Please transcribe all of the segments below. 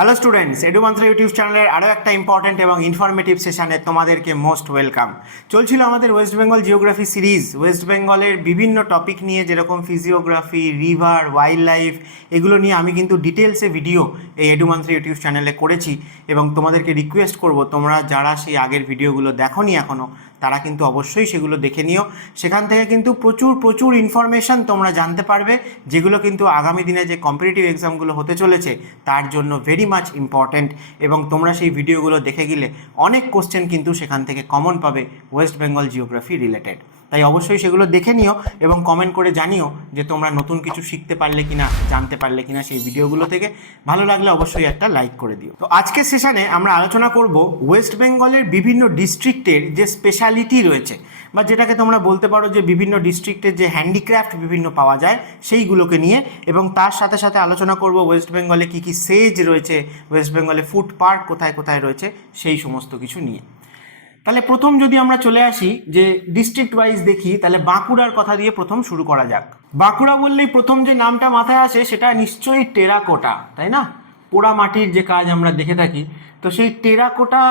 Hello students, এডুমান্ত্র YouTube চ্যানেলের আরও একটা ইম্পর্টেন্ট এবং ইনফরমেটিভ সেশনে তোমাদেরকে মোস্ট ওয়েলকাম। চলছিল আমাদের West Bengal geography series. West বেঙ্গলের বিভিন্ন টপিক নিয়ে, যেরকম ফিজিওগ্রাফি, রিভার, ওয়াইল্ড লাইফ, এগুলো নিয়ে আমি কিন্তু ডিটেলসে ভিডিও এই এডুমান্ত্র ইউটিউব চ্যানেলে করেছি এবং তোমাদেরকে রিকোয়েস্ট করব তোমরা যারা সেই আগের ভিডিওগুলো দেখোনি এখনও, তারা কিন্তু অবশ্যই সেগুলো দেখে নিও। সেখান থেকে কিন্তু প্রচুর ইনফরমেশান তোমরা জানতে পারবে, যেগুলো কিন্তু আগামী দিনে যে কম্পিটিটিভ এক্সামগুলো হতে চলেছে তার জন্য ভেরি মাচ ইম্পর্ট্যান্ট। এবং তোমরা সেই ভিডিওগুলো দেখে গেলে অনেক কোশ্চেন কিন্তু সেখান থেকে কমন পাবে ওয়েস্ট বেঙ্গল জিওগ্রাফি রিলেটেড। তাই অবশ্যই সেগুলো দেখে নিও এবং কমেন্ট করে জানিও যে তোমরা নতুন কিছু শিখতে পারলে কিনা, জানতে পারলে কিনা সেই ভিডিওগুলো থেকে। ভালো লাগলে অবশ্যই একটা লাইক করে দিও। তো আজকের সেশনে আমরা আলোচনা করব ওয়েস্ট বেঙ্গলের বিভিন্ন ডিস্ট্রিক্টের যে স্পেশালিটি রয়েছে, বা যেটাকে তোমরা বলতে পারো যে বিভিন্ন ডিস্ট্রিক্টের যে হ্যান্ডিক্রাফট বিভিন্ন পাওয়া যায় সেইগুলোকে নিয়ে। এবং তার সাথে সাথে আলোচনা করব ওয়েস্ট বেঙ্গলে কী কী সেজ রয়েছে, ওয়েস্ট বেঙ্গলে ফুড পার্ক কোথায় কোথায় রয়েছে, সেই সমস্ত কিছু নিয়ে। তাহলে প্রথম যদি আমরা চলে আসি যে ডিস্ট্রিক্ট ওয়াইজ দেখি, তাহলে বাঁকুড়ার কথা দিয়ে প্রথম শুরু করা যাক। বাঁকুড়া বললেই প্রথম যে নামটা মাথায় আসে সেটা নিশ্চয়ই টেরাকোটা, তাই না? পোড়া মাটির যে কাজ আমরা দেখে থাকি, তো সেই টেরাকোটা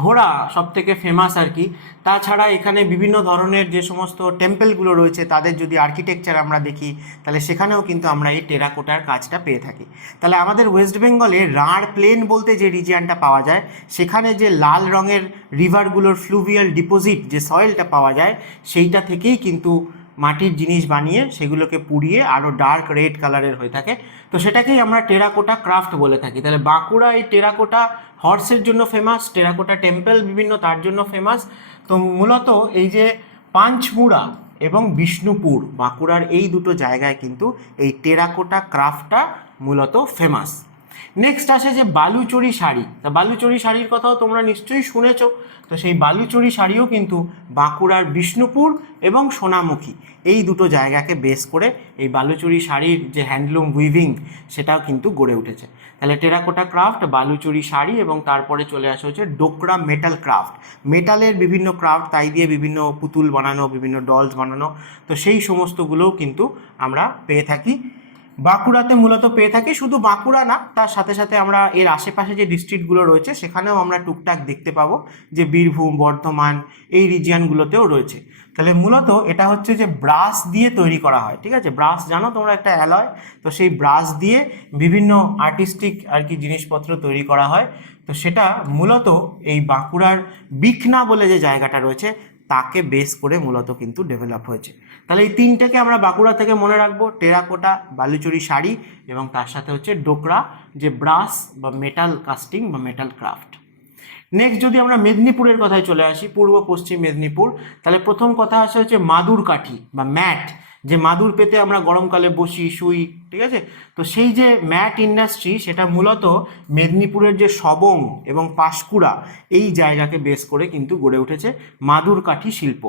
ঘোড়া সব থেকে ফেমাস আর কি। তাছাড়া এখানে বিভিন্ন ধরনের যে সমস্ত টেম্পলগুলো রয়েছে তাদের যদি আর্কিটেকচার আমরা দেখি, তাহলে সেখানেও কিন্তু আমরা এই টেরাকোটার কাজটা পেয়ে থাকি। তাহলে আমাদের ওয়েস্ট বেঙ্গলে রাঢ় প্লেন বলতে যে রিজিয়ানটা পাওয়া যায়, সেখানে যে লাল রঙের রিভারগুলোর ফ্লুভিয়াল ডিপোজিট যে সয়েলটা পাওয়া যায়, সেইটা থেকেই কিন্তু মাটির জিনিস বানিয়ে সেগুলোকে পুড়িয়ে আরও ডার্ক রেড কালারের হয়ে থাকে। তো সেটাকেই আমরা টেরাকোটা ক্রাফট বলে থাকি। তাহলে বাঁকুড়া এই টেরাকোটা হর্সের জন্য ফেমাস, টেরাকোটা টেম্পল বিভিন্ন তার জন্য ফেমাস। তো মূলত এই যে পাঁচমুড়া এবং বিষ্ণুপুর, বাঁকুড়ার এই দুটো জায়গায় কিন্তু এই টেরাকোটা ক্রাফটটা মূলত ফেমাস। নেক্সট আসে যে বালুচরী শাড়ি। তা বালুচরী শাড়ির কথাও তোমরা নিশ্চয়ই শুনেছো। তো সেই বালুচরী শাড়িও কিন্তু বাঁকুড়ার বিষ্ণুপুর এবং সোনামুখী এই দুটো জায়গাকে বেস করে এই বালুচরী শাড়ির যে হ্যান্ডলুম উইভিং সেটাও কিন্তু গড়ে উঠেছে। তাহলে টেরাকোটা ক্রাফট, বালুচরী শাড়ি, এবং তারপরে চলে আসা হচ্ছে ডোকরা মেটাল ক্রাফট। মেটালের বিভিন্ন ক্রাফট, তাই দিয়ে বিভিন্ন পুতুল বানানো, বিভিন্ন ডলস বানানো, তো সেই সমস্তগুলোও কিন্তু আমরা পেয়ে থাকি বাঁকুড়াতে মূলত পেয়ে থাকি। শুধু বাঁকুড়া না, তার সাথে সাথে আমরা এর আশেপাশে যে ডিস্ট্রিক্টগুলো রয়েছে সেখানেও আমরা টুকটাক দেখতে পাবো, যে বীরভূম, বর্ধমান এই রিজিয়ানগুলোতেও রয়েছে। তাহলে মূলত এটা হচ্ছে যে ব্রাশ দিয়ে তৈরি করা হয়, ঠিক আছে? ব্রাশ জানো তোমরা, একটা অ্যালয়। তো সেই ব্রাশ দিয়ে বিভিন্ন আর্টিস্টিক আর কি জিনিসপত্র তৈরি করা হয়। তো সেটা মূলত এই বাঁকুড়ার বিকনা বলে যে জায়গাটা রয়েছে তাকে বেস করে মূলত কিন্তু ডেভেলপ হয়েছে। তাহলে এই তিনটাকে আমরা বাঁকুড়া থেকে মনে রাখবো, টেরাকোটা, বালুচরী শাড়ি, এবং তার সাথে হচ্ছে ডোকরা যে ব্রাশ বা মেটাল কাস্টিং বা মেটাল ক্রাফট। নেক্সট যদি আমরা মেদিনীপুরের কথায় চলে আসি, পূর্ব পশ্চিম মেদিনীপুর, তাহলে প্রথম কথা আসে হচ্ছে মাদুর কাঠি বা ম্যাট, যে মাদুর পেতে আমরা গরমকালে বসি, শুই, ঠিক আছে? তো সেই যে ম্যাট ইন্ডাস্ট্রি, সেটা মূলত মেদিনীপুরের যে সবং এবং পাঁশকুড়া এই জায়গাকে বেস করে কিন্তু গড়ে উঠেছে মাদুর কাঠি শিল্প।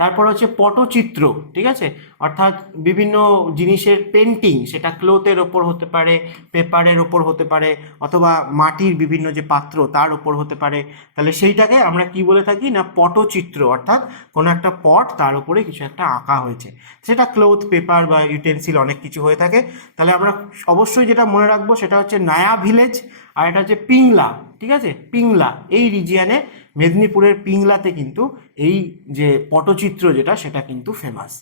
তারপর হচ্ছে পটচিত্র, ঠিক আছে? অর্থাৎ বিভিন্ন জিনিসের পেন্টিং, সেটা ক্লোথের ওপর হতে পারে, পেপারের ওপর হতে পারে, অথবা মাটির বিভিন্ন যে পাত্র তার ওপর হতে পারে। তাহলে সেইটাকে আমরা কি বলে থাকি না, পটচিত্র। অর্থাৎ কোনো একটা পট, তার উপরে কিছু একটা আঁকা হয়েছে, সেটা ক্লোথ, পেপার বা ইউটেন্সিল অনেক কিছু হয়ে থাকে। তাহলে আমরা অবশ্যই যেটা মনে রাখবো সেটা হচ্ছে নয়া ভিলেজ, আর এটা হচ্ছে পিংলা, ঠিক আছে? পিংলা এই রিজিয়ানে, মেদিনীপুরের পিংলাতে কিন্তু এই যে পটচিত্র যেটা, সেটা কিন্তু ফেমাস।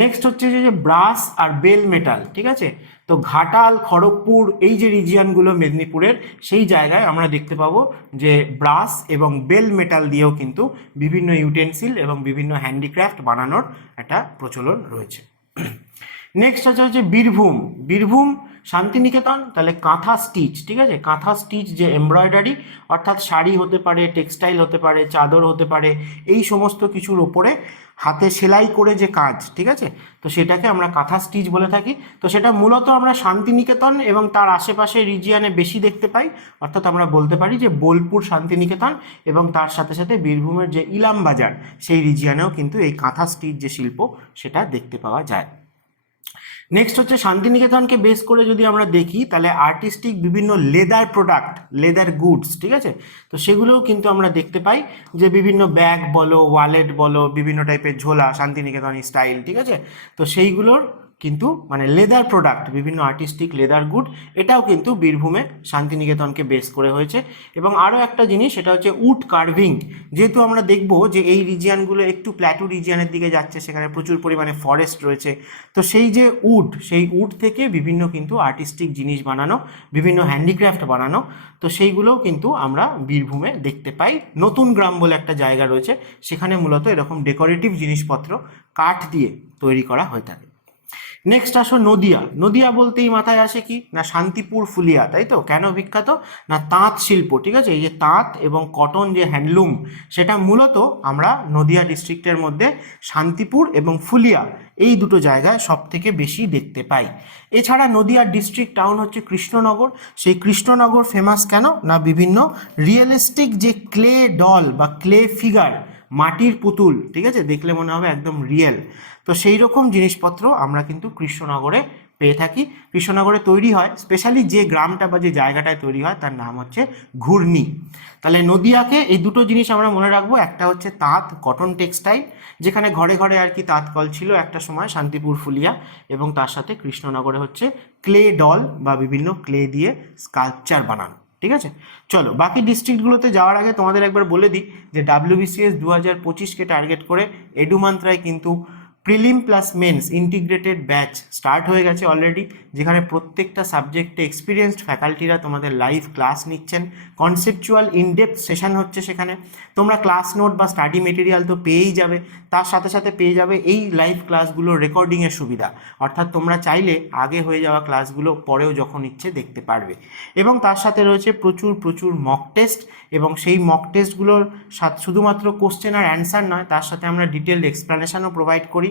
নেক্সট হচ্ছে যে ব্রাশ আর বেল মেটাল, ঠিক আছে? তো ঘাটাল, খড়গপুর এই যে রিজিয়ানগুলো মেদিনীপুরের, সেই জায়গায় আমরা দেখতে পাবো যে ব্রাশ এবং বেল মেটাল দিয়েও কিন্তু বিভিন্ন ইউটেন্সিল এবং বিভিন্ন হ্যান্ডিক্রাফট বানানোর একটা প্রচলন রয়েছে। নেক্সট হচ্ছে বীরভূম। বীরভূম শান্তিনিকেতন, তাহলে কাঁথা স্টিচ, ঠিক আছে? কাঁথা স্টিচ যে এমব্রয়ডারি, অর্থাৎ শাড়ি হতে পারে, টেক্সটাইল হতে পারে, চাদর হতে পারে, এই সমস্ত কিছুর ওপরে হাতে সেলাই করে যে কাজ, ঠিক আছে? তো সেটাকে আমরা কাঁথা স্টিচ বলে থাকি। তো সেটা মূলত আমরা শান্তিনিকেতন এবং তার আশেপাশে রিজিয়ানে বেশি দেখতে পাই। অর্থাৎ আমরা বলতে পারি যে বোলপুর, শান্তিনিকেতন এবং তার সাথে সাথে বীরভূমের যে ইলামবাজার সেই রিজিয়ানেও কিন্তু এই কাঁথা স্টিচ যে শিল্প সেটা দেখতে পাওয়া যায়। নেক্সট হচ্ছে শান্তিনিকেতনকে বেস করে যদি আমরা দেখি, তাহলে আর্টিস্টিক বিভিন্ন লেদার প্রোডাক্ট, লেদার গুডস, ঠিক আছে? তো সেগুলোও কিন্তু আমরা দেখতে পাই, যে বিভিন্ন ব্যাগ বলো, ওয়ালেট বলো, বিভিন্ন টাইপের ঝোলা শান্তিনিকেতন স্টাইল, ঠিক আছে? তো সেইগুলোর কিন্তু মানে লেদার প্রোডাক্ট, বিভিন্ন আর্টিস্টিক লেদার গুড, এটাও কিন্তু বীরভূমে শান্তিনিকেতনকে বেস করে হয়েছে। এবং আরও একটা জিনিস, সেটা হচ্ছে উড কার্ভিং। যেহেতু আমরা দেখব যে এই রিজিয়ানগুলো একটু প্ল্যাটু রিজিয়ানের দিকে যাচ্ছে, সেখানে প্রচুর পরিমাণে ফরেস্ট রয়েছে, তো সেই যে উড, সেই উড থেকে বিভিন্ন কিন্তু আর্টিস্টিক জিনিস বানানো, বিভিন্ন হ্যান্ডিক্রাফট বানানো, তো সেইগুলোও কিন্তু আমরা বীরভূমে দেখতে পাই। নতুন গ্রাম বলে একটা জায়গা রয়েছে, সেখানে মূলত এরকম ডেকোরেটিভ জিনিসপত্র কাঠ দিয়ে তৈরি করা হয়ে থাকে। নেক্সট আসো নদিয়া। নদিয়া বলতেই মাথায় আসে কি না, শান্তিপুর ফুলিয়া, তাই তো। কেন বিখ্যাত না, তাঁত শিল্প, ঠিক আছে। এই যে তাঁত এবং কটন যে হ্যান্ডলুম, সেটা মূলত আমরা নদিয়া ডিস্ট্রিক্টের মধ্যে শান্তিপুর এবং ফুলিয়া এই দুটো জায়গায় সব থেকে বেশি দেখতে পাই। এছাড়া নদিয়ার ডিস্ট্রিক্ট টাউন হচ্ছে কৃষ্ণনগর। সেই কৃষ্ণনগর ফেমাস কেন না, বিভিন্ন রিয়েলিস্টিক যে ক্লে ডল বা ক্লে ফিগার, মাটির পুতুল, ঠিক আছে, দেখলে মনে হবে একদম রিয়েল, তো সেই রকম জিনিসপত্র আমরা কিন্তু কৃষ্ণনগরে পেয়ে থাকি। কৃষ্ণনগরে তৈরি হয়, স্পেশালি যে গ্রামটা বা যে জায়গাটায় তৈরি হয় তার নাম হচ্ছে ঘূর্ণি। তাহলে নদিয়াকে এই দুটো জিনিস আমরা মনে রাখবো, একটা হচ্ছে তাঁত, কটন টেক্সটাইল, যেখানে ঘরে ঘরে আর কি তাঁত কল ছিল একটা সময়, শান্তিপুর ফুলিয়া, এবং তার সাথে কৃষ্ণনগরে হচ্ছে ক্লে ডল বা বিভিন্ন ক্লে দিয়ে স্কাল্পচার বানানো, ঠিক আছে। চলো বাকি ডিস্ট্রিক্টগুলোতে যাওয়ার আগে তোমাদের একবার বলে দিই যে WBCS 2025কে টার্গেট করে এডুমান্ত্রায় কিন্তু prelim plus men's integrated batch start হয়ে গেছে অলরেডি, যেখানে প্রত্যেকটা সাবজেক্টে এক্সপিরিয়েন্সড ফ্যাকাল্টিরা তোমাদের লাইভ ক্লাস নিচ্ছেন, কনসেপচুয়াল ইনডেপথ সেশন হচ্ছে সেখানে। তোমরা ক্লাস নোট বা স্টাডি মেটেরিয়াল তো পেয়েই যাবে, তার সাথে সাথে পেয়ে যাবে এই লাইভ ক্লাসগুলোর রেকর্ডিংয়ের সুবিধা, অর্থাৎ তোমরা চাইলে আগে হয়ে যাওয়া ক্লাসগুলো পরেও যখন ইচ্ছে দেখতে পারবে। এবং তার সাথে রয়েছে প্রচুর প্রচুর মক টেস্ট, এবং সেই মক টেস্টগুলোর শুধুমাত্র কোশ্চেন আর অ্যান্সার নয়, তার সাথে আমরা ডিটেলড এক্সপ্লেনেশনও প্রোভাইড করি।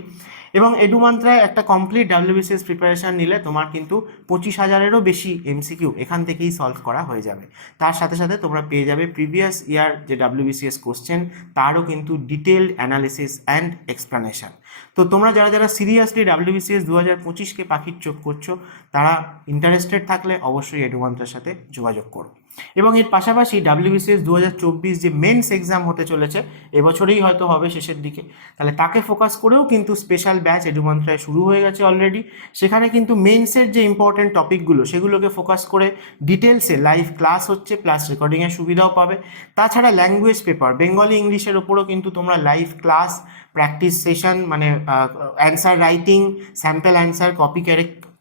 এবং এডুমান্ত্রায় একটা কমপ্লিট WBCS প্রিপারেশান নিলে তোমার কিন্তু 25,000-এরও বেশি MCQ এখান থেকেই সলভ করা হয়ে যাবে। তার সাথে সাথে তোমরা পেয়ে যাবে প্রিভিয়াস ইয়ার যে WBCS কোশ্চেন, তারও কিন্তু ডিটেলড অ্যানালিসিস অ্যান্ড এক্সপ্লেনেশন। তো তোমরা যারা যারা সিরিয়াসলি WBCS 2025কে পাখির চোখ করছো, তারা ইন্টারেস্টেড থাকলে অবশ্যই এডুমান্ত্রার সাথে যোগাযোগ করো। এবং এর পাশাপাশি WBCS 2024 যে মেন্স এক্সাম হতে চলেছে, এবছরেই হয়তো হবে শেষের দিকে, তাহলে তাকে ফোকাস করেও কিন্তু স্পেশাল ব্যাচ এডুমান্ত্রায় শুরু হয়ে গেছে অলরেডি। সেখানে কিন্তু মেন্সের যে ইম্পর্টেন্ট টপিকগুলো, সেগুলোকে ফোকাস করে ডিটেলসে লাইভ ক্লাস হচ্ছে, প্লাস রেকর্ডিংয়ের সুবিধাও পাবে। তাছাড়া ল্যাঙ্গুয়েজ পেপার, বেঙ্গলি ইংলিশের ওপরও কিন্তু তোমরা লাইভ ক্লাস, প্র্যাকটিস সেশন, মানে answer writing, sample answer,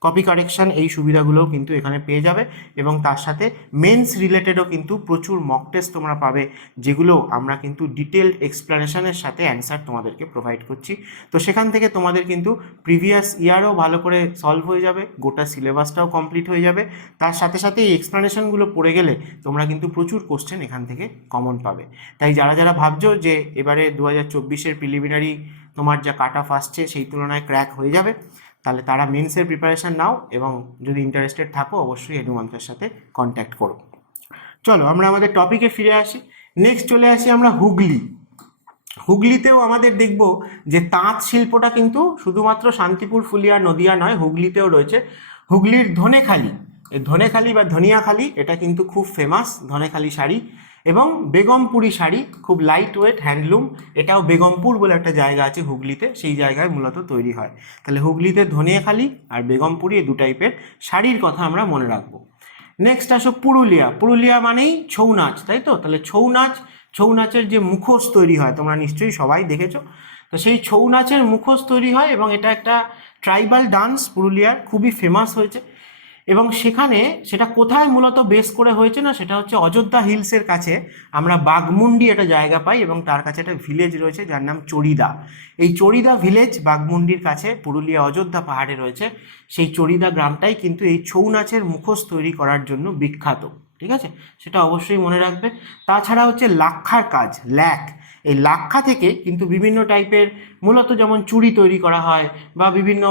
copy correction, এই সুবিধাগুলোও কিন্তু এখানে পেয়ে যাবে। এবং তার সাথে মেন্স রিলেটেডও কিন্তু প্রচুর মক টেস্ট তোমরা পাবে, যেগুলো আমরা কিন্তু ডিটেলড এক্সপ্লেনেশনের সাথে অ্যান্সার তোমাদেরকে প্রোভাইড করছি। তো সেখান থেকে তোমাদের কিন্তু প্রিভিয়াস ইয়ারও ভালো করে সলভ হয়ে যাবে, গোটা সিলেবাসটাও কমপ্লিট হয়ে যাবে। তার সাথে সাথে এই এক্সপ্লেনেশনগুলো পড়ে গেলে তোমরা কিন্তু প্রচুর কোশ্চেন এখান থেকে কমন পাবে। তাই যারা যারা ভাবছো যে এবারে 2024-এর প্রিলিমিনারি তোমার যা কাট অফ আসছে সেই তুলনায় ক্র্যাক হয়ে যাবে, তাহলে তারা মেন্সের প্রিপারেশান নাও, এবং যদি ইন্টারেস্টেড থাকো অবশ্যই এডুমান্ত্রার সাথে কন্ট্যাক্ট করো। চলো আমরা আমাদের টপিকে ফিরে আসি। নেক্সট চলে আসি আমরা হুগলি। হুগলিতেও আমাদের দেখব যে তাঁত শিল্পটা কিন্তু শুধুমাত্র শান্তিপুর, ফুলিয়া, নদিয়া নয়, হুগলিতেও রয়েছে। হুগলির ধনেখালি, এই ধনেখালি বা ধনিয়াখালি, এটা কিন্তু খুব ফেমাস ধনেখালি শাড়ি, এবং বেগমপুরি শাড়ি, খুব লাইট ওয়েট হ্যান্ডলুম, এটাও বেগমপুর বলে একটা জায়গা আছে হুগলিতে, সেই জায়গায় মূলত তৈরি হয়। তাহলে হুগলিতে ধনিয়াখালি আর বেগমপুরি, এই দু টাইপের শাড়ির কথা আমরা মনে রাখবো। নেক্সট আসো পুরুলিয়া। পুরুলিয়া মানেই ছৌ নাচ, তাই তো। তাহলে ছৌ নাচের যে মুখোশ তৈরি হয়, তোমরা নিশ্চয়ই সবাই দেখেছো, তো সেই ছৌ নাচের মুখোশ তৈরি হয়, এবং এটা একটা ট্রাইবাল ডান্স, পুরুলিয়ার খুবই ফেমাস হয়েছে। এবং সেখানে সেটা কোথায় মূলত বেস করে হয়েছে না, সেটা হচ্ছে অযোধ্যা হিলসের কাছে আমরা বাঘমুন্ডি একটা জায়গা পাই, এবং তার কাছে একটা ভিলেজ রয়েছে যার নাম চড়িদা। এই চড়িদা ভিলেজ বাঘমুন্ডির কাছে পুরুলিয়া অযোধ্যা পাহাড়ে রয়েছে। সেই চড়িদা গ্রামটাই কিন্তু এই ছৌ নাচের মুখোশ তৈরি করার জন্য বিখ্যাত, ঠিক আছে, সেটা অবশ্যই মনে রাখবে। তাছাড়া হচ্ছে লাক্ষার কাজ, ল্যাক, এই লাক্ষা থেকে কিন্তু বিভিন্ন টাইপের মূলত যেমন চুড়ি তৈরি করা হয়, বা বিভিন্ন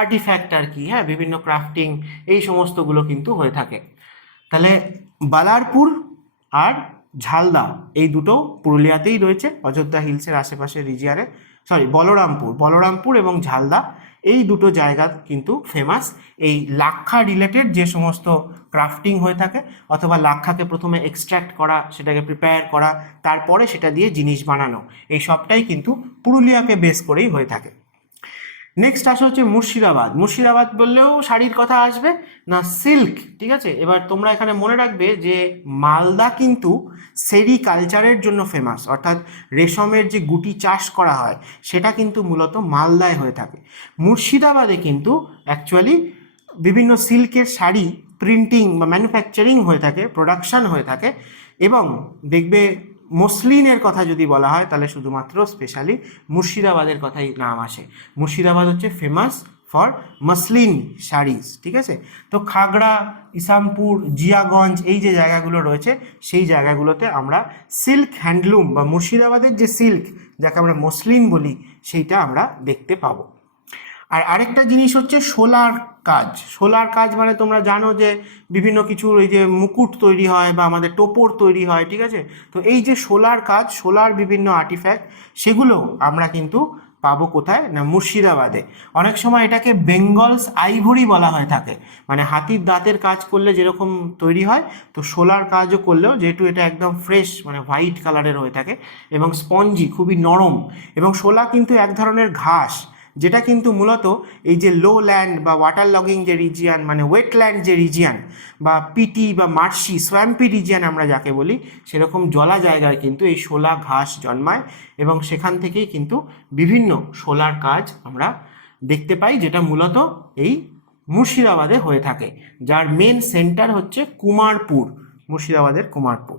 আর্টিফ্যাক্ট আর কি, হ্যাঁ, বিভিন্ন ক্রাফটিং, এই সমস্তগুলো কিন্তু হয়ে থাকে। তাহলে বালারপুর আর ঝালদা এই দুটো পুরুলিয়াতেই রয়েছে, অযোধ্যা হিলসের আশেপাশের রিজিয়ারে, বলরামপুর এবং ঝালদা, এই দুটো জায়গা কিন্তু ফেমাস এই লাক্ষা রিলেটেড যে সমস্ত ক্রাফটিং হয়ে থাকে, অথবা লাক্ষাকে প্রথমে এক্সট্র্যাক্ট করা, সেটাকে প্রিপেয়ার করা, তারপরে সেটা দিয়ে জিনিস বানানো, এই সবটাই কিন্তু পুরুলিয়াকে বেস করেই হয়ে থাকে। নেক্সট আসে হচ্ছে মুর্শিদাবাদ। মুর্শিদাবাদ বললেও শাড়ির কথা আসবে না, সিল্ক, ঠিক আছে। এবার তোমরা এখানে মনে রাখবে যে মালদা কিন্তু সেরিকালচারের জন্য ফেমাস, অর্থাৎ রেশমের যে গুটি চাষ করা হয় সেটা কিন্তু মূলত মালদায় হয়ে থাকে। মুর্শিদাবাদে কিন্তু অ্যাকচুয়ালি বিভিন্ন সিল্কের শাড়ি প্রিন্টিং বা ম্যানুফ্যাকচারিং হয়ে থাকে, প্রোডাকশান হয়ে থাকে। এবং দেখবে মসলিনের কথা যদি বলা হয় তাহলে শুধুমাত্র স্পেশালি মুর্শিদাবাদের কথাই নাম আসে। মুর্শিদাবাদ হচ্ছে ফেমাস ফর মসলিন শাড়িজ, ঠিক আছে। তো খাগড়া, ইসামপুর, জিয়াগঞ্জ এই যে জায়গাগুলো রয়েছে সেই জায়গাগুলোতে আমরা সিল্ক হ্যান্ডলুম বা মুর্শিদাবাদের যে সিল্ক যাকে আমরা মসলিন বলি সেইটা আমরা দেখতে পাবো। আর আরেকটা জিনিস হচ্ছে শোলার কাজ। শোলার কাজ মানে তোমরা জানো যে বিভিন্ন কিছুর ওই যে মুকুট তৈরি হয় বা আমাদের টোপর তৈরি হয়, ঠিক আছে। তো এই যে শোলার কাজ, শোলার বিভিন্ন আর্টিফ্যাক্ট, সেগুলো আমরা কিন্তু পাবো কোথায় না মুর্শিদাবাদে। অনেক সময় এটাকে বেঙ্গলস আইভরি বলা হয়ে থাকে, মানে হাতির দাঁতের কাজ করলে যেরকম তৈরি হয়, তো শোলার কাজও করলেও যেহেতু এটা একদম ফ্রেশ মানে হোয়াইট কালারের হয়ে থাকে এবং স্পঞ্জি, খুবই নরম। এবং শোলা কিন্তু এক ধরনের ঘাস, যেটা কিন্তু মূলত এই যে লো ল্যান্ড বা ওয়াটার লগিং যে রিজিয়ান মানে ওয়েটল্যান্ড যে রিজিয়ান বা পিটি বা মার্শি সোয়াম্পি রিজিয়ান আমরা যাকে বলি, সেরকম জলা জায়গায় কিন্তু এই শোলা ঘাস জন্মায় এবং সেখান থেকেই কিন্তু বিভিন্ন শোলার কাজ আমরা দেখতে পাই, যেটা মূলত এই মুর্শিদাবাদে হয়ে থাকে, যার মেন সেন্টার হচ্ছে কুমারপুর, মুর্শিদাবাদের কুমারপুর।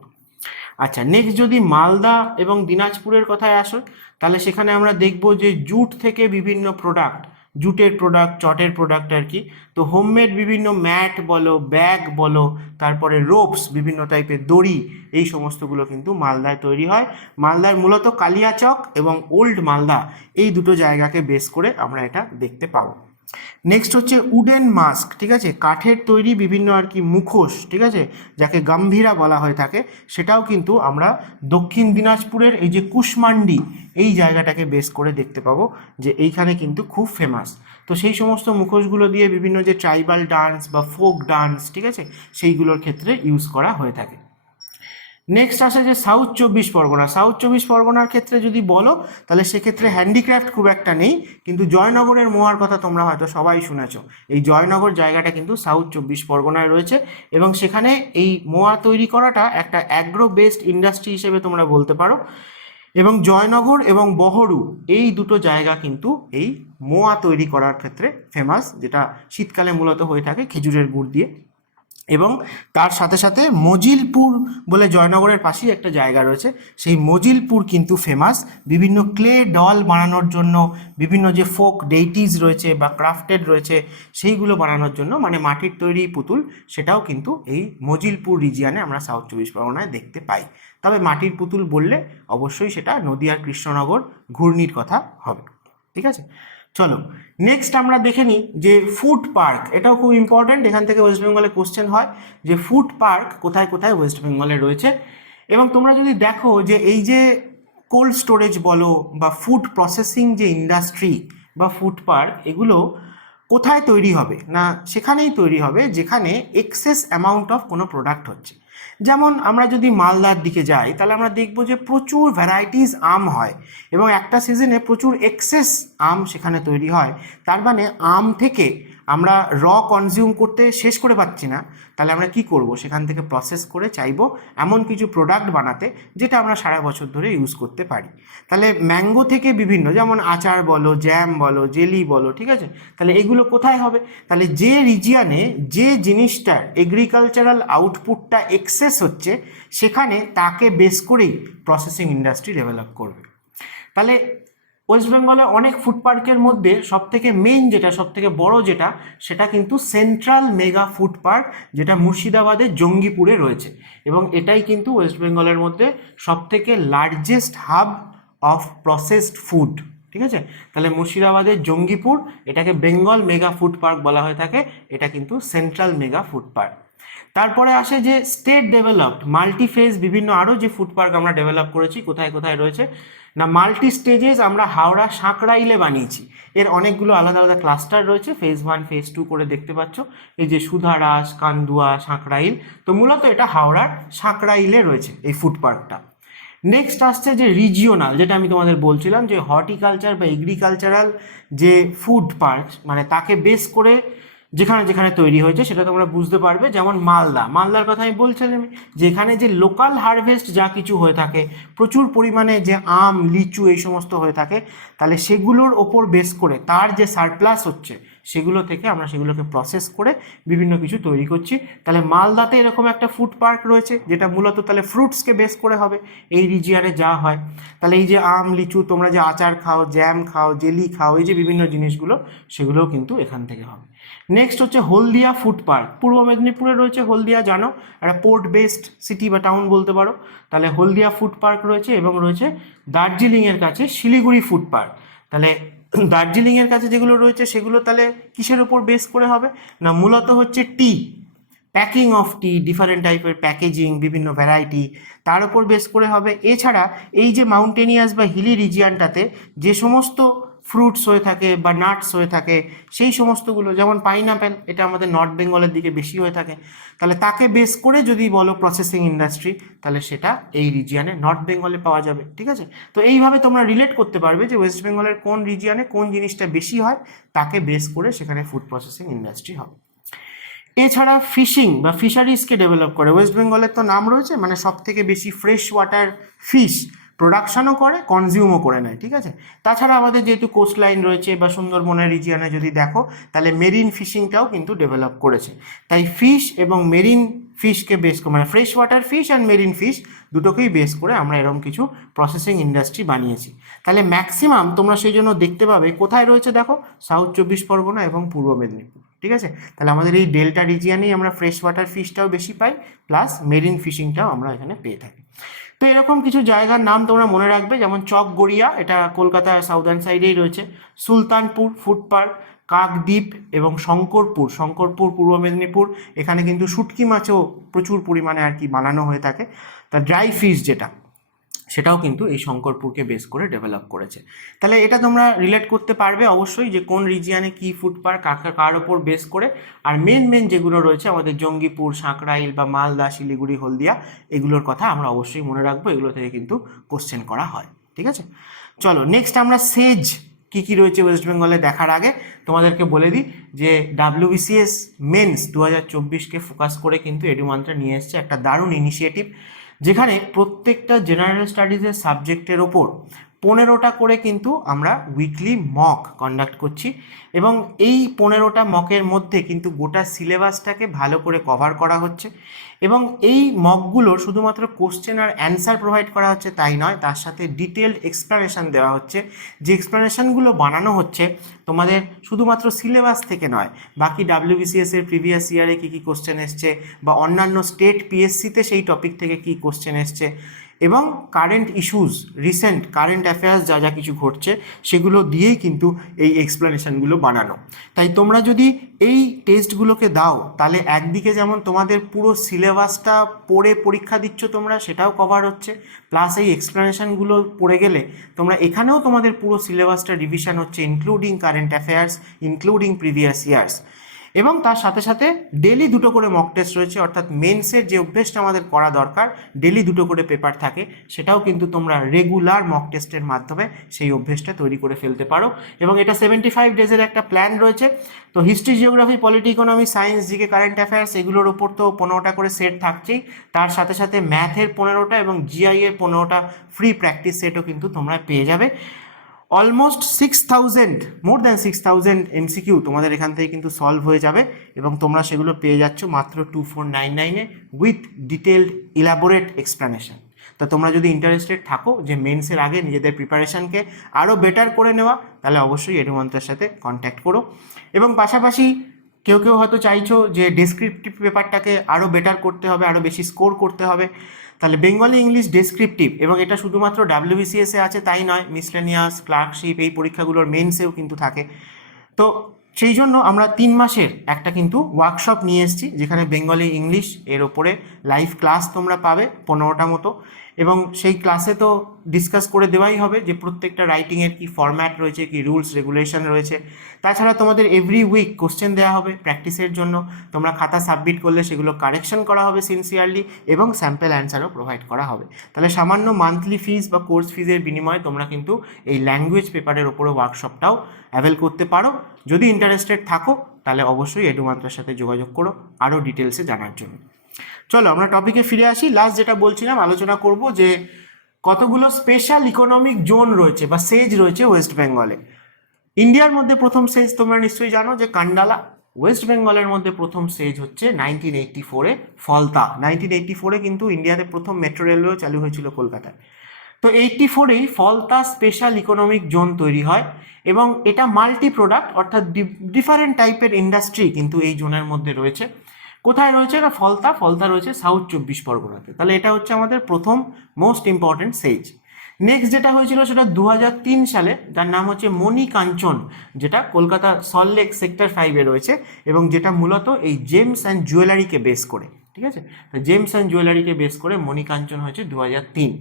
আচ্ছা, নেক্সট যদি মালদা এবং দিনাজপুরের কথায় আসো তাহলে সেখানে আমরা দেখব যে জুট থেকে বিভিন্ন প্রোডাক্ট, জুটের প্রোডাক্ট, চটের প্রোডাক্ট আর কি। তো হোমমেড বিভিন্ন ম্যাট বলো, ব্যাগ বলো, তারপরে রোপস, বিভিন্ন টাইপের দড়ি, এই সমস্তগুলো কিন্তু মালদায় তৈরি হয়। মালদার মূলত কালিয়াচক এবং ওল্ড মালদা এই দুটো জায়গাকে বেস করে আমরা এটা দেখতে পাবো। নেক্সট হচ্ছে উডেন মাস্ক, ঠিক আছে, কাঠের তৈরি বিভিন্ন আর কি মুখোশ, ঠিক আছে, যাকে গাম্ভীরা বলা হয়ে থাকে, সেটাও কিন্তু আমরা দক্ষিণ দিনাজপুরের এই যে কুশমান্ডি এই জায়গাটাকে বেস করে দেখতে পাবো যে এইখানে কিন্তু খুব ফেমাস। তো সেই সমস্ত মুখোশগুলো দিয়ে বিভিন্ন যে ট্রাইবাল ডান্স বা ফোক ডান্স, ঠিক আছে, সেইগুলোর ক্ষেত্রে ইউজ করা হয়ে থাকে। নেক্সট আসে যে সাউথ চব্বিশ পরগনা। সাউথ চব্বিশ পরগনার ক্ষেত্রে যদি বলো তাহলে সেক্ষেত্রে হ্যান্ডিক্রাফট খুব একটা নেই, কিন্তু জয়নগরের মোয়ার কথা তোমরা হয়তো সবাই শুনেছো। এই জয়নগর জায়গাটা কিন্তু সাউথ চব্বিশ পরগনায় রয়েছে এবং সেখানে এই মোয়া তৈরি করাটা একটা অ্যাগ্রো বেসড ইন্ডাস্ট্রি হিসেবে তোমরা বলতে পারো। এবং জয়নগর এবং বহরু এই দুটো জায়গা কিন্তু এই মোয়া তৈরি করার ক্ষেত্রে ফেমাস, যেটা শীতকালে মূলত হয়ে থাকে খেজুরের গুড় দিয়ে। এবং তার সাথে সাথে মজিলপুর বলে জয়নগরের পাশেই একটা জায়গা রয়েছে, সেই মজিলপুর কিন্তু ফেমাস বিভিন্ন ক্লে ডল বানানোর জন্য, বিভিন্ন যে ফোক ডেইটিস রয়েছে বা ক্রাফটেড রয়েছে সেইগুলো বানানোর জন্য, মানে মাটির তৈরি পুতুল, সেটাও কিন্তু এই মজিলপুর রিজিয়ানে আমরা সাউথ চব্বিশ পরগনায় দেখতে পাই। তবে মাটির পুতুল বললে অবশ্যই সেটা নদিয়ার কৃষ্ণনগর ঘূর্ণির কথা হবে, ঠিক আছে। চলো নেক্সট আমরা দেখে নিই যে ফুড পার্ক, এটাও খুব ইম্পর্ট্যান্ট, এখান থেকে ওয়েস্ট বেঙ্গলে কোশ্চেন হয় যে ফুড পার্ক কোথায় কোথায় ওয়েস্ট বেঙ্গলে রয়েছে। এবং তোমরা যদি দেখো যে এই যে কোল্ড স্টোরেজ বলো বা ফুড প্রসেসিং যে ইন্ডাস্ট্রি বা ফুড পার্ক, এগুলো কোথায় তৈরি হবে না সেখানেই তৈরি হবে যেখানে এক্সেস অ্যামাউন্ট অফ কোনো প্রোডাক্ট হচ্ছে। যেমন আমরা যদি মালদার দিকে যাই তাহলে আমরা দেখব যে প্রচুর ভ্যারাইটিস আম হয় এবং একটা সিজনে প্রচুর এক্সেস আম সেখানে তৈরি হয়। তার মানে আম থেকে আমরা কনজিউম করতে শেষ করে পাচ্ছি না, তাহলে আমরা কি করব, সেখান থেকে প্রসেস করে চাইবো এমন কিছু প্রোডাক্ট বানাতে যেটা আমরা সারা বছর ধরে ইউজ করতে পারি। তাহলে ম্যাঙ্গো থেকে বিভিন্ন, যেমন আচার বলো, জ্যাম বলো, জেলি বলো, ঠিক আছে, তাহলে এগুলো কোথায় হবে, তাহলে যে রিজিয়ানে যে জিনিসটার এগ্রিকালচারাল আউটপুটটা এক্সেস হচ্ছে সেখানে তাকে বেস করেই প্রসেসিং ইন্ডাস্ট্রি ডেভেলপ করবে। তাহলে ওয়েস্ট বেঙ্গলে অনেক ফুড পার্কের মধ্যে সবথেকে মেইন যেটা, সবথেকে বড় যেটা, সেটা কিন্তু সেন্ট্রাল মেগা ফুড পার্ক, যেটা মুর্শিদাবাদের জঙ্গিপুরে রয়েছে এবং এটাই কিন্তু ওয়েস্ট বেঙ্গলের মধ্যে সবথেকে largest hub of processed food, ঠিক আছে। তাহলে মুর্শিদাবাদের জঙ্গিপুর, এটাকে বেঙ্গল মেগা ফুড পার্ক বলা হয়ে থাকে, এটা কিন্তু সেন্ট্রাল মেগা ফুড পার্ক। তারপরে আসে যে স্টেট ডেভেলপড মাল্টিফেজ বিভিন্ন আরও যে ফুড পার্ক আমরা ডেভেলপ করেছি, কোথায় কোথায় রয়েছে না মাল্টি স্টেজেস আমরা হাওড়া সাঁকরাইলে বানিয়েছি। এর অনেকগুলো আলাদা আলাদা ক্লাস্টার রয়েছে, ফেজ 1 ফেজ 2 করে দেখতে পাচ্ছ, এই যে সুধারাস, কান্দুয়া, সাঁকরাইল। তো মূলত এটা হাওড়ার সাঁকরাইলে রয়েছে এই ফুড পার্কটা। নেক্সট আসছে যে রিজিওনাল, যেটা আমি তোমাদের বলছিলাম যে হর্টিকালচার বা এগ্রিকালচারাল যে ফুড পার্ক, মানে তাকে বেস করে যেখানে যেখানে তৈরি হয়েছে সেটা তোমরা বুঝতে পারবে। যেমন মালদার কথা আমি বলছিলাম, যেখানে যে লোকাল হারভেস্ট যা কিছু হয়ে থাকে, প্রচুর পরিমাণে যে আম, লিচু এই সমস্ত হয়ে থাকে, তাহলে সেগুলোর ওপর বেস করে তার যে সারপ্লাস হচ্ছে সেগুলো থেকে আমরা সেগুলোকে প্রসেস করে বিভিন্ন কিছু তৈরি করছি। তাহলে মালদাতে এরকম একটা ফুড পার্ক রয়েছে যেটা মূলত তাহলে ফ্রুটসকে বেস করে হবে এই রিজিয়ানে যা হয়। তাহলে এই যে আম, লিচু, তোমরা যে আচার খাও, জ্যাম খাও, জেলি খাও, এই যে বিভিন্ন জিনিসগুলো, সেগুলোও কিন্তু এখান থেকে হবে। নেক্সট হচ্ছে হলদিয়া ফুড পার্ক, পূর্ব মেদিনীপুরে রয়েছে হলদিয়া, জানো একটা পোর্ট বেসড সিটি বা টাউন বলতে পারো। তাহলে হলদিয়া ফুড পার্ক রয়েছে, এবং রয়েছে দার্জিলিংয়ের কাছে শিলিগুড়ি ফুড পার্ক। তাহলে দার্জিলিংয়ের কাছে যেগুলো রয়েছে সেগুলো তাহলে কিসের ওপর বেস করে হবে না, মূলত হচ্ছে টি, প্যাকিং অফ টি, ডিফারেন্ট টাইপের প্যাকেজিং, বিভিন্ন ভ্যারাইটি, তার উপর বেস করে হবে। এছাড়া এই যে মাউন্টেনিয়াস বা হিলি রিজিয়ানটাতে যে সমস্ত ফ্রুটস হয়ে থাকে বা নাটস হয়ে থাকে, সেই সমস্তগুলো, যেমন পাইনাপেল, এটা আমাদের নর্থ বেঙ্গলের দিকে বেশি হয়ে থাকে, তাহলে তাকে বেস করে যদি বলো প্রসেসিং ইন্ডাস্ট্রি, তাহলে সেটা এই রিজিয়ানে নর্থ বেঙ্গলে পাওয়া যাবে। ঠিক আছে, তো এইভাবে তোমরা রিলেট করতে পারবে যে ওয়েস্ট বেঙ্গলের কোন রিজিয়ানে কোন জিনিসটা বেশি হয়, তাকে বেস করে সেখানে ফুড প্রসেসিং ইন্ডাস্ট্রি হবে। এছাড়া ফিশিং বা ফিশারিজকে ডেভেলপ করে, ওয়েস্ট বেঙ্গলের তো নাম রয়েছে, মানে সব থেকে বেশি ফ্রেশ ওয়াটার ফিশ প্রোডাকশনও করে, কনজিউমও করে নেয়। ঠিক আছে, তাছাড়া আমাদের যেহেতু কোস্ট লাইন রয়েছে বা সুন্দরবনের রিজিয়নে যদি দেখো, তাহলে মেরিন ফিশিংটাও কিন্তু ডেভেলপ করেছে। তাই ফিশ এবং মেরিন ফিশকে বেস করে, মানে fresh water fish and marine fish দুটোকেই বেস করে আমরা এরকম কিছু প্রসেসিং ইন্ডাস্ট্রি বানিয়েছি। তাহলে ম্যাক্সিমাম তোমরা সেই জন্য দেখতে পাবে কোথায় রয়েছে, দেখো সাউথ 24 পরগনা এবং পূর্ব মেদিনীপুর। ঠিক আছে, তাহলে আমাদের এই ডেল্টা রিজিয়ানেই আমরা ফ্রেশ ওয়াটার ফিশটাও বেশি পাই, প্লাস মেরিন ফিশিংটাও আমরা এখানে পেয়ে থাকি। তো এরকম কিছু জায়গার নাম তোমরা মনে রাখবে, যেমন চকগড়িয়া, এটা কলকাতার সাউদার্ন সাইডেই রয়েছে, সুলতানপুর ফুড পার্ক, কাকদ্বীপ এবং শঙ্করপুর পূর্ব মেদিনীপুর, এখানে কিন্তু শুটকি মাছও প্রচুর পরিমাণে আর কি বানানো হয়ে থাকে। তা ড্রাই ফিশ যেটা, সেটাও কিন্তু এই শঙ্করপুরকে বেস করে ডেভেলপ করেছে। তাহলে এটা তোমরা রিলেট করতে পারবে অবশ্যই যে কোন রিজিয়ানে কী ফুড পার্ক কার ওপর বেস করে। আর মেন যেগুলো রয়েছে আমাদের জঙ্গিপুর, সাঁকরাইল বা মালদা, শিলিগুড়ি, হলদিয়া, এগুলোর কথা আমরা অবশ্যই মনে রাখবো, এগুলো থেকে কিন্তু কোশ্চেন করা হয়। ঠিক আছে, চলো নেক্সট আমরা সেজ কী রয়েছে ওয়েস্ট বেঙ্গলে দেখার আগে তোমাদেরকে বলে দিই যে WBCS মেন্স 2024কে ফোকাস করে কিন্তু এডুমান্ত্রা নিয়ে এসছে একটা দারুণ ইনিশিয়েটিভ, যেখানে প্রত্যেকটা জেনারেল স্টাডিজের সাবজেক্টের ওপর 15টা করে কিন্তু আমরা উইকলি মক কন্ডাক্ট করছি, এবং এই 15টা মকের মধ্যে কিন্তু গোটা সিলেবাসটাকে ভালো করে কভার করা হচ্ছে। এবং এই মকগুলোর শুধুমাত্র কোশ্চেন আর অ্যান্সার প্রোভাইড করা হচ্ছে তাই নয়, তার সাথে ডিটেলড এক্সপ্লানেশান দেওয়া হচ্ছে, যে এক্সপ্লানেশানগুলো বানানো হচ্ছে তোমাদের শুধুমাত্র সিলেবাস থেকে নয়, বাকি WBCS এর প্রিভিয়াস ইয়ারে কী কী কোশ্চেন এসছে, বা অন্যান্য স্টেট PSCতে সেই টপিক থেকে কী কোশ্চেন এসছে, এবং current issues, recent current affairs যা যা কিছু ঘটছে সেগুলো দিয়েই কিন্তু এই এক্সপ্লানেশানগুলো বানানো। তাই তোমরা যদি এই টেস্টগুলোকে দাও, তাহলে একদিকে যেমন তোমাদের পুরো সিলেবাসটা পড়ে পরীক্ষা দিচ্ছ তোমরা, সেটাও কভার হচ্ছে, প্লাস এই এক্সপ্লানেশানগুলো পড়ে গেলে তোমরা এখানেও তোমাদের পুরো সিলেবাসটা রিভিশন হচ্ছে, including current affairs, including previous years. এবং তার সাথে সাথে ডেলি 2টো করে মক টেস্ট রয়েছে, অর্থাৎ মেন্সের যে অভ্যেসটা আমাদের করা দরকার, ডেলি 2টো করে পেপার থাকে, সেটাও কিন্তু তোমরা রেগুলার মক টেস্টের মাধ্যমে সেই অভ্যেসটা তৈরি করে ফেলতে পারো। এবং এটা 75 ডেজের একটা প্ল্যান রয়েছে। তো history, geography, polity, economy, science, GK, current affairs, এগুলোর ওপর তো 15টা করে সেট থাকছেই, তার সাথে সাথে ম্যাথের 15টা এবং GI এর 15টা ফ্রি প্র্যাকটিস সেটও কিন্তু তোমরা পেয়ে যাবে। অলমোস্ট 6000, মোর দ্যান 6000 MCQ তোমাদের এখান থেকে কিন্তু সলভ হয়ে যাবে, এবং তোমরা সেগুলো পেয়ে যাচ্ছ মাত্র 2499-এ উইথ ডিটেলড ইলাবোরেট এক্সপ্লানেশন। তা তোমরা যদি ইন্টারেস্টেড থাকো যে মেন্সের আগে নিজেদের প্রিপারেশানকে আরও বেটার করে নেওয়া, তাহলে অবশ্যই এডুমন্ত্রার সাথে কন্ট্যাক্ট করো। এবং পাশাপাশি কেউ হয়তো চাইছো যে ডেসক্রিপটিভ পেপারটাকে আরও বেটার করতে হবে, আরও বেশি স্কোর করতে হবে, তাহলে বেঙ্গলি ইংলিশ ডেসক্রিপটিভ, এবং এটা শুধুমাত্র WBCS-এ আছে তাই নয়, মিসলেনিয়াস, ক্লার্কশিপ, এই পরীক্ষাগুলোর মেন্সেও কিন্তু থাকে। তো সেই জন্য আমরা 3 মাসের একটা কিন্তু ওয়ার্কশপ নিয়ে এসেছি, যেখানে বেঙ্গলি ইংলিশ এর ওপরে লাইভ ক্লাস তোমরা পাবে 15টা মতো, এবং সেই ক্লাসে তো ডিসকাস করে দেওয়াই হবে যে প্রত্যেকটা রাইটিংয়ের কী ফরম্যাট রয়েছে, কী রুলস রেগুলেশন রয়েছে। তাছাড়া তোমাদের এভরি উইক কোশ্চেন দেওয়া হবে প্র্যাকটিসের জন্য, তোমরা খাতা সাবমিট করলে সেগুলো কারেকশন করা হবে সিনসিয়ারলি এবং স্যাম্পল অ্যান্সারও প্রোভাইড করা হবে। তাহলে সামান্য মান্থলি ফিস বা কোর্স ফিজের বিনিময়ে তোমরা কিন্তু এই ল্যাঙ্গুয়েজ পেপারের ওপরও ওয়ার্কশপটাও অ্যাভেল করতে পারো। যদি ইন্টারেস্টেড থাকো তাহলে অবশ্যই এডুমান্ত্রার সাথে যোগাযোগ করো আরও ডিটেলসে জানার জন্য। চলো আমরা টপিকে ফিরে আসি। লাস্ট যেটা বলছিলাম, আলোচনা করব যে কতগুলো স্পেশাল ইকোনমিক জোন রয়েছে বা সেজ রয়েছে ওয়েস্ট বেঙ্গলে। ইন্ডিয়ার মধ্যে প্রথম সেজ তোমরা নিশ্চয়ই জানো যে কান্ডালা। ওয়েস্ট বেঙ্গলের মধ্যে প্রথম সেজ হচ্ছে 1984-এ ফলতা। 1984-এ কিন্তু ইন্ডিয়াতে প্রথম মেট্রো রেলওয়ে চালু হয়েছিল কলকাতায়। তো 84-এই ফলতা স্পেশাল ইকোনমিক জোন তৈরি হয় এবং এটা মাল্টি প্রোডাক্ট অর্থাৎ ডিফারেন্ট টাইপের ইন্ডাস্ট্রি কিন্তু এই জোনের মধ্যে রয়েছে। কোথায় রয়েছে না ফলতা রয়েছে সাউথ 24 পরগনাতে। তাহলে এটা হচ্ছে আমাদের প্রথম মোস্ট ইম্পর্টেন্ট সেজ। নেক্সট যেটা হয়েছিল সেটা 2003 সালে, যার নাম হচ্ছে মণিকাঞ্চন, যেটা কলকাতা সল্টলেক সেক্টর 5-এ রয়েছে এবং যেটা মূলত এই জেমস অ্যান্ড জুয়েলারিকে বেস করে। ঠিক আছে, তো জেমস অ্যান্ড জুয়েলারিকে বেস করে মণিকাঞ্চন হয়েছে 2003।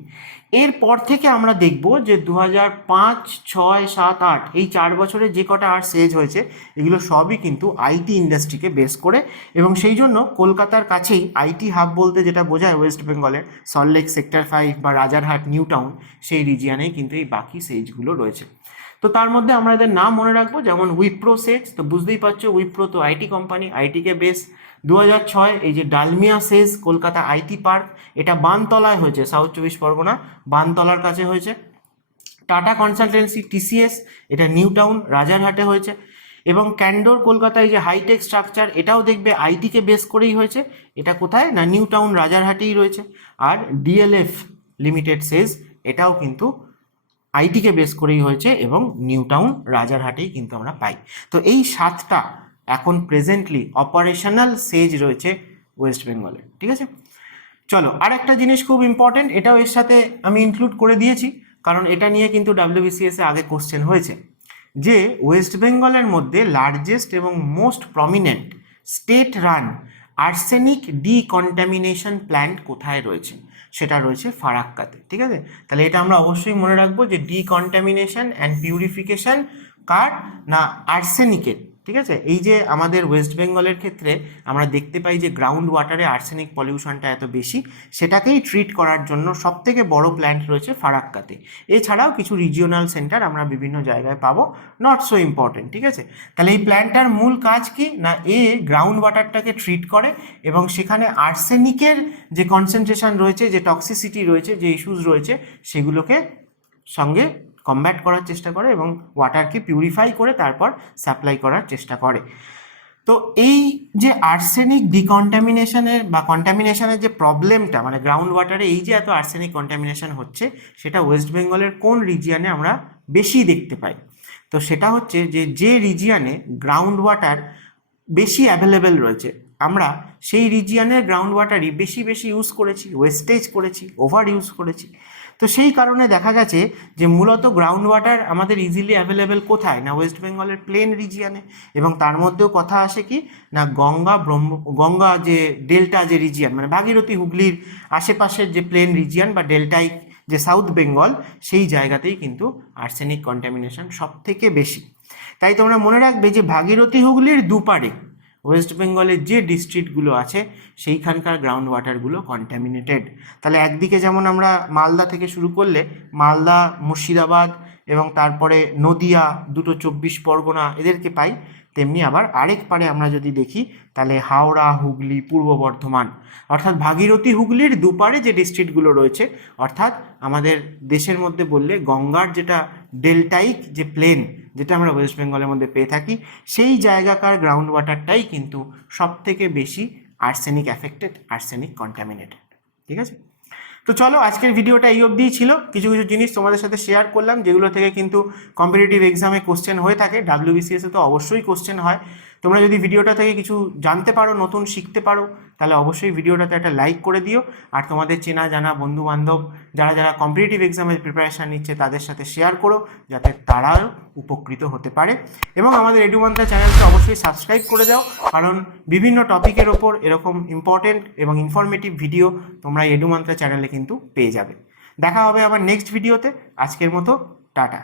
এরপর থেকে আমরা দেখব যে 2005, 6, 7, 8 এই 4 বছরে যে কটা আর সেজ হয়েছে এগুলো সবই কিন্তু আইটি ইন্ডাস্ট্রিকে বেস করে এবং সেই জন্য কলকাতার কাছেই আইটি হাব বলতে যেটা বোঝায় ওয়েস্ট বেঙ্গলের সল্টলেক সেক্টর 5 বা রাজারহাট নিউ টাউন, সেই রিজিয়ানেই কিন্তু এই বাকি সেজগুলো রয়েছে। তো তার মধ্যে আমরা এদের নাম মনে রাখবো, যেমন উইপ্রো সেজ, তো বুঝতেই পারছো উইপ্রো তো আইটি কোম্পানি, আইটিকে বেস। 2006 এই যে ডালমিয়া সেজ কলকাতা আইটি পার্ক, এটা বানতলায় হয়েছে, সাউথ 24 পরগনা বানতলার কাছে হয়েছে। টাটা কনসালটেন্সি টিসিএস, এটা নিউ টাউন রাজারহাটে হয়েছে। এবং ক্যান্ডোর কলকাতায় যে হাইটেক স্ট্রাকচার, এটাও দেখবে আইটিকে বেস করেই হয়েছে। এটা কোথায় না নিউ টাউন রাজারহাটেই রয়েছে। আর ডিএলএফ লিমিটেড সেজ, এটাও কিন্তু আইটিকে বেস করেই হয়েছে এবং নিউ টাউন রাজারহাটেই কিন্তু আমরা পাই। তো এই 7টা এখন প্রেজেন্টলি অপারেশনাল সেজ রয়েছে ওয়েস্ট বেঙ্গলে। ঠিক আছে, চলো আর একটা জিনিস খুব ইম্পর্টেন্ট, এটাও এর সাথে আমি ইনক্লুড করে দিয়েছি কারণ এটা নিয়ে কিন্তু WBCS-এ আগে কোশ্চেন হয়েছে যে ওয়েস্ট বেঙ্গলের মধ্যে লার্জেস্ট এবং most prominent state run arsenic decontamination plant কোথায় রয়েছে, সেটা রয়েছে ফারাক্কাতে। ঠিক আছে, তাহলে এটা আমরা অবশ্যই মনে রাখবো যে ডিকন্টামিনেশন অ্যান্ড পিউরিফিকেশন কার না আর্সেনিকের। ঠিক আছে, এই যে আমাদের ওয়েস্ট বেঙ্গলের ক্ষেত্রে আমরা দেখতে পাই যে গ্রাউন্ড ওয়াটারে আর্সেনিক পলিউশনটা এত বেশি, সেটাকেই ট্রিট করার জন্য সবথেকে বড় প্ল্যান্ট রয়েছে ফারাক্কাতে। এছাড়াও কিছু রিজিওনাল সেন্টার আমরা বিভিন্ন জায়গায় পাবো, নট সো ইম্পর্টেন্ট। ঠিক আছে, তাহলে এই প্ল্যান্টটার মূল কাজ কি না গ্রাউন্ড ওয়াটারটাকে ট্রিট করে এবং সেখানে আর্সেনিকের যে কনসেন্ট্রেশন রয়েছে, যে টক্সিসিটি রয়েছে, যে ইস্যুস রয়েছে, সেগুলোকে সঙ্গে কমব্যাট করার চেষ্টা করে এবং ওয়াটারকে পিউরিফাই করে তারপর সাপ্লাই করার চেষ্টা করে। তো এই যে আর্সেনিক ডিকন্টামিনেশনের বা কন্টামিনেশনের যে প্রবলেমটা, মানে গ্রাউন্ড ওয়াটারে এই যে এত আর্সেনিক কন্টামিনেশন হচ্ছে, সেটা ওয়েস্ট বেঙ্গলের কোন রিজিয়ানে আমরা বেশি দেখতে পাই? তো সেটা হচ্ছে যে রিজিয়ানে গ্রাউন্ড ওয়াটার বেশি অ্যাভেলেবেল রয়েছে, আমরা সেই রিজিয়ানের গ্রাউন্ড ওয়াটারই বেশি ইউজ করেছি, ওয়েস্টেজ করেছি, ওভার ইউজ করেছি। তো সেই কারণে দেখা গেছে যে মূলত গ্রাউন্ড ওয়াটার আমাদের ইজিলি অ্যাভেলেবেল কোথায় না ওয়েস্ট বেঙ্গলের প্লেন রিজিয়ানে। এবং তার মধ্যেও কথা আসে কি না গঙ্গা যে ডেল্টা যে রিজিয়ান, মানে ভাগীরথী হুগলির আশেপাশের যে প্লেন রিজিয়ান বা ডেল্টাইক যে সাউথ বেঙ্গল, সেই জায়গাতেই কিন্তু আর্সেনিক কন্টামিনেশন সব থেকে বেশি। তাই তোমরা মনে রাখবে যে ভাগীরথী হুগলির দুপারে ওয়েস্ট বেঙ্গলের যে ডিস্ট্রিক্টগুলো আছে সেইখানকার গ্রাউন্ড ওয়াটারগুলো কন্টামিনেটেড। তাহলে একদিকে যেমন আমরা মালদা থেকে শুরু করলে মালদা, মুর্শিদাবাদ এবং তারপরে নদিয়া, দুটো 24 পরগনা এদেরকে পাই, তেমনি আবার আরেক পারে আমরা যদি দেখি তাহলে হাওড়া, হুগলি, পূর্ব বর্ধমান, অর্থাৎ ভাগীরথী হুগলির দুপারে যে ডিস্ট্রিক্টগুলো রয়েছে, অর্থাৎ আমাদের দেশের মধ্যে বললে গঙ্গার যেটা ডেল্টাইক যে প্লেন যেটা আমরা ওয়েস্ট বেঙ্গলের মধ্যে পেয়ে থাকি, সেই জায়গাকার গ্রাউন্ড ওয়াটারটাই কিন্তু সব থেকে বেশি আর্সেনিক অ্যাফেক্টেড, আর্সেনিক কন্টামিনেটেড। ঠিক আছে, তো চলো আজকের ভিডিওটা এই অবধিই ছিল। কিছু জিনিস তোমাদের সাথে শেয়ার করলাম যেগুলো থেকে কিন্তু কম্পিটিটিভ এক্সামে কোশ্চেন হয়ে থাকে, WBCS-এ তো অবশ্যই কোশ্চেন হয়। তোমরা যদি ভিডিওটা থেকে কিছু জানতে পারো, নতুন শিখতে পারো, তাহলে অবশ্যই ভিডিওটাতে একটা লাইক করে দিও। আর তোমাদের চেনা জানা বন্ধু বান্ধব যারা কম্পিটিটিভ এক্সামের প্রিপারেশান নিচ্ছে তাদের সাথে শেয়ার করো, যাতে তারাও উপকৃত হতে পারে। এবং আমাদের এডুমান্ত্রা চ্যানেলকে অবশ্যই সাবস্ক্রাইব করে দাও, কারণ বিভিন্ন টপিকের ওপর এরকম ইম্পর্টেন্ট এবং ইনফরমেটিভ ভিডিও তোমরা এডুমান্ত্রা চ্যানেলে কিন্তু পেয়ে যাবে। দেখা হবে আবার নেক্সট ভিডিওতে। আজকের মতো টাটা।